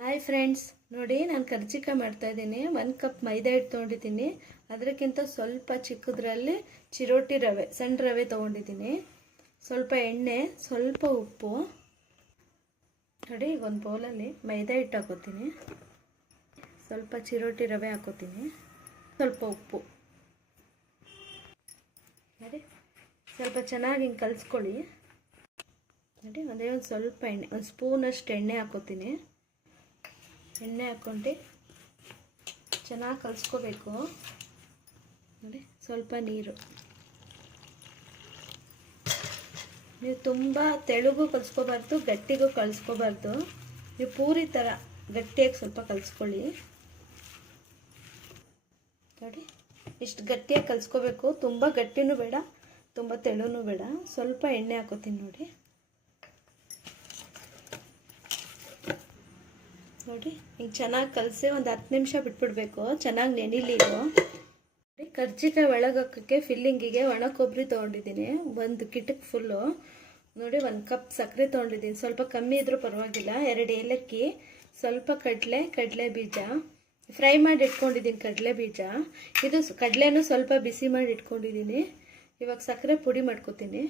Hi friends ನೋಡಿ ನಾನು ಕರ್ಜಿಕಾಯಿ ಮಾಡ್ತಾ ಇದ್ದೀನಿ. ಒಂದು ಕಪ್ ಮೈದಾ ಹಿಟ್ಟು ತೊಗೊಂಡಿದ್ದೀನಿ. ಅದಕ್ಕಿಂತ ಸ್ವಲ್ಪ ಚಿಕ್ಕದ್ರಲ್ಲಿ ಚಿರೋಟಿ ರವೆ, ಸಣ್ಣ ರವೆ ತೊಗೊಂಡಿದ್ದೀನಿ. ಸ್ವಲ್ಪ ಎಣ್ಣೆ, ಸ್ವಲ್ಪ ಉಪ್ಪು. ನೋಡಿ ಈಗ ಒಂದು ಬೌಲಲ್ಲಿ ಮೈದಾ ಹಿಟ್ಟು ಹಾಕೋತೀನಿ. ಸ್ವಲ್ಪ ಚಿರೋಟಿ ರವೆ ಹಾಕೋತೀನಿ. ಸ್ವಲ್ಪ ಉಪ್ಪು. ನೋಡಿ, ಸ್ವಲ್ಪ ಚೆನ್ನಾಗಿ ಹಿಂಗೆ ಕಲಿಸ್ಕೊಳ್ಳಿ. ನೋಡಿ ಅದೇ ಒಂದು ಸ್ವಲ್ಪ ಎಣ್ಣೆ, ಒಂದು ಸ್ಪೂನಷ್ಟು ಎಣ್ಣೆ ಹಾಕೋತೀನಿ. ಎಣ್ಣೆ ಹಾಕ್ಕೊಂಡು ಚೆನ್ನಾಗಿ ಕಲಿಸ್ಕೋಬೇಕು. ನೋಡಿ, ಸ್ವಲ್ಪ ನೀರು. ನೀವು ತುಂಬ ತೆಳುಗೂ ಕಲಿಸ್ಕೋಬಾರ್ದು, ಗಟ್ಟಿಗೂ ಕಲಿಸ್ಕೋಬಾರ್ದು. ನೀವು ಪೂರಿ ಥರ ಗಟ್ಟಿಯಾಗಿ ಸ್ವಲ್ಪ ಕಲಿಸ್ಕೊಳ್ಳಿ. ನೋಡಿ, ಇಷ್ಟು ಗಟ್ಟಿಯಾಗಿ ಕಲಿಸ್ಕೋಬೇಕು. ತುಂಬ ಗಟ್ಟಿನೂ ಬೇಡ, ತುಂಬ ತೆಳುನೂ ಬೇಡ. ಸ್ವಲ್ಪ ಎಣ್ಣೆ ಹಾಕೋತೀನಿ ನೋಡಿ. ನೋಡಿ, ಹಿಂಗೆ ಚೆನ್ನಾಗಿ ಕಲಸಿ ಒಂದು ಹತ್ತು ನಿಮಿಷ ಬಿಟ್ಬಿಡ್ಬೇಕು. ಚೆನ್ನಾಗಿ ನೆನಿಲಿ ನೋಡಿ, ಕರ್ಜಿಕಾಯಿ ಒಳಗೆ ಹಾಕೋಕ್ಕೆ ಫಿಲ್ಲಿಂಗಿಗೆ ಒಣ ಕೊಬ್ಬರಿ ತೊಗೊಂಡಿದ್ದೀನಿ. ಒಂದು ಕಿಟಕ್ ಫುಲ್ಲು ನೋಡಿ, ಒಂದು ಕಪ್ ಸಕ್ಕರೆ ತೊಗೊಂಡಿದ್ದೀನಿ. ಸ್ವಲ್ಪ ಕಮ್ಮಿ ಇದ್ರೂ ಪರವಾಗಿಲ್ಲ. ಎರಡು ಏಲಕ್ಕಿ, ಸ್ವಲ್ಪ ಕಡಲೆ ಕಡಲೆ ಬೀಜ. ಫ್ರೈ ಮಾಡಿ ಇಟ್ಕೊಂಡಿದ್ದೀನಿ ಕಡಲೆ ಬೀಜ. ಇದು ಕಡಲೆನೂ ಸ್ವಲ್ಪ ಬಿಸಿ ಮಾಡಿ ಇಟ್ಕೊಂಡಿದ್ದೀನಿ. ಇವಾಗ ಸಕ್ಕರೆ ಪುಡಿ ಮಾಡ್ಕೊತೀನಿ.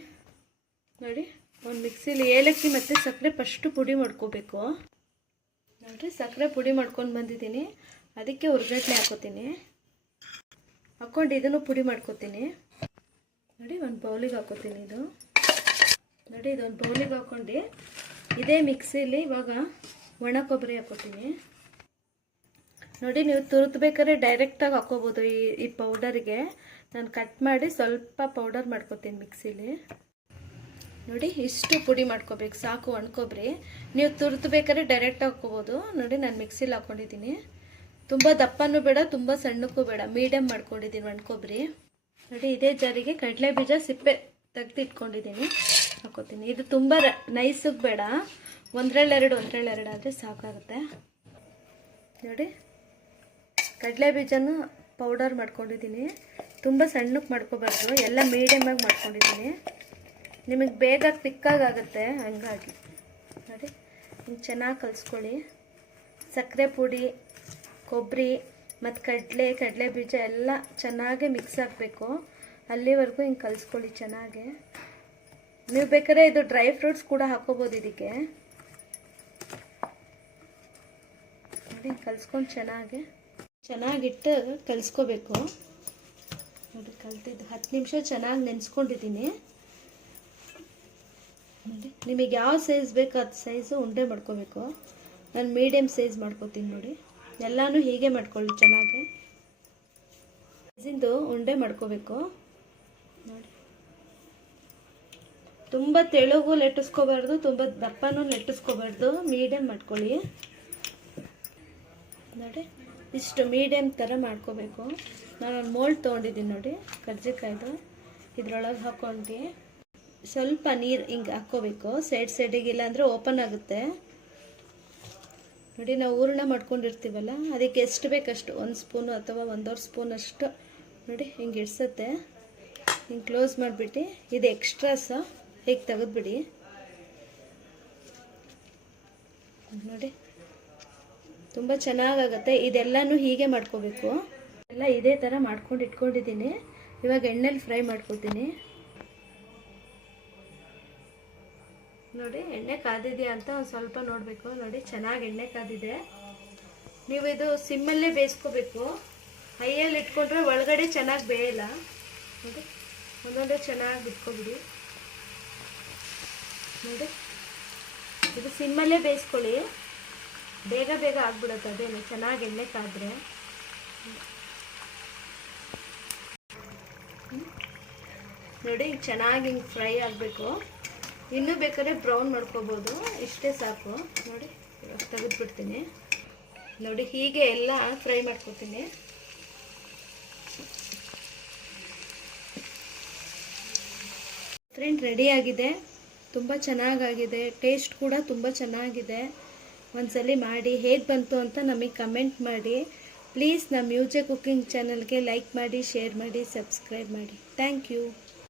ನೋಡಿ, ಒಂದು ಮಿಕ್ಸಿಲಿ ಏಲಕ್ಕಿ ಮತ್ತು ಸಕ್ಕರೆ ಫಸ್ಟು ಪುಡಿ ಮಾಡ್ಕೋಬೇಕು. ನೋಡಿರಿ, ಸಕ್ಕರೆ ಪುಡಿ ಮಾಡ್ಕೊಂಡು ಬಂದಿದ್ದೀನಿ. ಅದಕ್ಕೆ ಉರ್ಗಡ್ಲೆ ಹಾಕೋತೀನಿ. ಹಾಕ್ಕೊಂಡು ಇದನ್ನು ಪುಡಿ ಮಾಡ್ಕೋತೀನಿ. ನೋಡಿ, ಒಂದು ಬೌಲಿಗೆ ಹಾಕೋತೀನಿ ಇದು. ನೋಡಿ, ಇದೊಂದು ಬೌಲಿಗೆ ಹಾಕ್ಕೊಂಡು ಇದೇ ಮಿಕ್ಸಿಲಿ ಇವಾಗ ಒಣ ಕೊಬ್ಬರಿ ಹಾಕೋತೀನಿ. ನೋಡಿ, ನೀವು ತುರಿದ್ಬೇಕಾದ್ರೆ ಡೈರೆಕ್ಟಾಗಿ ಹಾಕೋಬೋದು ಈ ಈ ಪೌಡರಿಗೆ ನಾನು ಕಟ್ ಮಾಡಿ ಸ್ವಲ್ಪ ಪೌಡರ್ ಮಾಡ್ಕೋತೀನಿ ಮಿಕ್ಸಿಲಿ. ನೋಡಿ, ಇಷ್ಟು ಪುಡಿ ಮಾಡ್ಕೋಬೇಕು. ಸಾಕು, ಒಣ್ಕೊಬ್ರಿ. ನೀವು ತುರ್ತು ಬೇಕಾದ್ರೆ ಡೈರೆಕ್ಟ್ ಹಾಕ್ಕೋಬೋದು. ನೋಡಿ, ನಾನು ಮಿಕ್ಸಿಲಿ ಹಾಕ್ಕೊಂಡಿದ್ದೀನಿ ತುಂಬ ದಪ್ಪನೂ ಬೇಡ, ತುಂಬ ಸಣ್ಣಕ್ಕೂ ಬೇಡ. ಮೀಡಿಯಮ್ ಮಾಡ್ಕೊಂಡಿದ್ದೀನಿ, ಒಣ್ಕೊಬ್ರಿ. ನೋಡಿ, ಇದೇ ಜಾರಿಗೆ ಕಡಲೆ ಬೀಜ ಸಿಪ್ಪೆ ತೆಗ್ದಿಟ್ಕೊಂಡಿದ್ದೀನಿ. ಹಾಕೋತೀನಿ. ಇದು ತುಂಬ ನೈಸಿಗೆ ಬೇಡ. ಒಂದರಲ್ಲೆರಡು ಒಂದರಲ್ಲೆರಡು ಆದರೆ ಸಾಕಾಗುತ್ತೆ. ನೋಡಿ, ಕಡಲೆ ಬೀಜನೂ ಪೌಡರ್ ಮಾಡ್ಕೊಂಡಿದ್ದೀನಿ. ತುಂಬ ಸಣ್ಣಕ್ಕೆ ಮಾಡ್ಕೋಬಾರ್ದು. ಎಲ್ಲ ಮೀಡಿಯಮಾಗಿ ಮಾಡ್ಕೊಂಡಿದ್ದೀನಿ. ನಿಮಗೆ ಬೇಗ ತಿಕ್ಕಾಗುತ್ತೆ ಹಂಗಾಗಿ. ನೋಡಿ ಹಿಂಗೆ ಚೆನ್ನಾಗಿ ಕಲಿಸ್ಕೊಳ್ಳಿ. ಸಕ್ಕರೆ ಪುಡಿ ಕೊಬ್ಬರಿ ಮತ್ತು ಕಡಲೆ ಕಡಲೆ ಬೀಜ ಎಲ್ಲ ಚೆನ್ನಾಗಿ ಮಿಕ್ಸ್ ಆಗಬೇಕು. ಅಲ್ಲಿವರೆಗೂ ಹಿಂಗೆ ಕಲಿಸ್ಕೊಳ್ಳಿ ಚೆನ್ನಾಗಿ. ನೀವು ಬೇಕಾದ್ರೆ ಇದು ಡ್ರೈ ಫ್ರೂಟ್ಸ್ ಕೂಡ ಹಾಕೋಬೋದು ಇದಕ್ಕೆ. ನೋಡಿ, ಕಲಿಸ್ಕೊಂಡು ಚೆನ್ನಾಗಿ. ಚೆನ್ನಾಗಿಟ್ಟು ಕಲಿಸ್ಕೋಬೇಕು. ನೋಡಿ, ಕಲ್ತಿದ್ದು ಹತ್ತು ನಿಮಿಷ ಚೆನ್ನಾಗಿ ನೆನೆಸ್ಕೊಂಡಿದ್ದೀನಿ. ನಿಮಗೆ ಯಾವ ಸೈಜ್ ಬೇಕು ಅದು ಸೈಜು ಉಂಡೆ ಮಾಡ್ಕೋಬೇಕು. ನಾನು ಮೀಡಿಯಮ್ ಸೈಜ್ ಮಾಡ್ಕೋತೀನಿ ನೋಡಿ. ಎಲ್ಲನೂ ಹೀಗೆ ಮಾಡ್ಕೊಳ್ಳಿ ಚೆನ್ನಾಗಿ. ಸೈಜಿಂದು ಉಂಡೆ ಮಾಡ್ಕೋಬೇಕು. ನೋಡಿ. ತುಂಬ ತೆಳುಗು ಲೆಟ್ಟಿಸ್ಕೋಬಾರ್ದು, ತುಂಬ ದಪ್ಪನೂ ಲೆಟ್ಟಿಸ್ಕೋಬಾರ್ದು. ಮೀಡಿಯಮ್ ಮಾಡ್ಕೊಳ್ಳಿ. ನೋಡಿ. ಇಷ್ಟು ಮೀಡಿಯಮ್ ಥರ ಮಾಡ್ಕೋಬೇಕು. ನಾನು ಮೋಲ್ಡ್ ತೊಗೊಂಡಿದ್ದೀನಿ ನೋಡಿ, ಕರ್ಜಿಕಾಯ್ದು. ಇದ್ರೊಳಗೆ ಹಾಕ್ಕೊಂಡು ಸ್ವಲ್ಪ ನೀರು ಹಿಂಗೆ ಹಾಕ್ಕೋಬೇಕು. ಸೈಡ್ ಸೈಡಿಗೆ ಇಲ್ಲಾಂದರೆ ಓಪನ್ ಆಗುತ್ತೆ. ನೋಡಿ ನಾವು ಹೂರ್ಣ ಮಾಡ್ಕೊಂಡಿರ್ತೀವಲ್ಲ, ಅದಕ್ಕೆ ಎಷ್ಟು ಬೇಕಷ್ಟು? ಒಂದು ಸ್ಪೂನು ಅಥವಾ ಒಂದೂವರೆ ಸ್ಪೂನ್ ಅಷ್ಟು. ನೋಡಿ ಹಿಂಗೆ ಇಡ್ಸತ್ತೆ. ಹಿಂಗೆ ಕ್ಲೋಸ್ ಮಾಡಿಬಿಟ್ಟು ಇದು ಎಕ್ಸ್ಟ್ರಾಸ ಹೇಗ್ ತೆಗೆದ್ಬಿಡಿ. ನೋಡಿ, ತುಂಬ ಚೆನ್ನಾಗಾಗತ್ತೆ. ಇದೆಲ್ಲನೂ ಹೀಗೆ ಮಾಡ್ಕೋಬೇಕು. ಎಲ್ಲ ಇದೇ ಥರ ಮಾಡ್ಕೊಂಡು ಇಟ್ಕೊಂಡಿದ್ದೀನಿ. ಇವಾಗ ಎಣ್ಣೆಲಿ ಫ್ರೈ ಮಾಡ್ಕೊತೀನಿ ನೋಡಿ ಎಣ್ಣೆ ಕಾದಿದೆಯಾ ಅಂತ ಒಂದು ಸ್ವಲ್ಪ ನೋಡಬೇಕು. ನೋಡಿ ಚೆನ್ನಾಗಿ ಎಣ್ಣೆ ಕಾದಿದೆ. ನೀವು ಇದು ಸಿಮ್ಮಲ್ಲೇ ಬೇಯಿಸ್ಕೋಬೇಕು. ಹೈಯಲ್ಲಿ ಇಟ್ಕೊಂಡ್ರೆ ಒಳಗಡೆ ಚೆನ್ನಾಗಿ ಬೇಯಲ್ಲ. ನೋಡಿ, ಒಂದೊಂದೇ ಚೆನ್ನಾಗಿ ಬಿಟ್ಕೊಬಿಡಿ ನೋಡಿ, ಇದು ಸಿಮ್ಮಲ್ಲೇ ಬೇಯಿಸ್ಕೊಳ್ಳಿ. ಬೇಗ ಬೇಗ ಆಗ್ಬಿಡುತ್ತೆ ಅದೇನು, ಚೆನ್ನಾಗಿ ಎಣ್ಣೆ ಕಾದ್ರೆ. ನೋಡಿ, ಚೆನ್ನಾಗಿ ಹಿಂಗೆ ಫ್ರೈ ಆಗಬೇಕು. ಇನ್ನೂ ಬೇಕಾದ್ರೆ ಬ್ರೌನ್ ಮಾಡ್ಕೋಬೋದು. ಇಷ್ಟೇ ಸಾಕು. ನೋಡಿ, ಇವಾಗ ತೆಗೆದ್ಬಿಡ್ತೀನಿ. ನೋಡಿ, ಹೀಗೆ ಎಲ್ಲ ಫ್ರೈ ಮಾಡ್ಕೊತೀನಿ. ಫ್ರೆಂಡ್ ರೆಡಿಯಾಗಿದೆ ತುಂಬ ಚೆನ್ನಾಗಾಗಿದೆ. ಟೇಸ್ಟ್ ಕೂಡ ತುಂಬ ಚೆನ್ನಾಗಿದೆ. ಒಂದ್ಸಲಿ ಮಾಡಿ, ಹೇಗೆ ಬಂತು ಅಂತ ನಮಗೆ ಕಮೆಂಟ್ ಮಾಡಿ. ಪ್ಲೀಸ್ ನಮ್ಮ ಮ್ಯೂಜಿಕ್ ಕುಕ್ಕಿಂಗ್ ಚಾನಲ್ಗೆ ಲೈಕ್ ಮಾಡಿ ಶೇರ್ ಮಾಡಿ ಸಬ್ಸ್ಕ್ರೈಬ್ ಮಾಡಿ. Thank you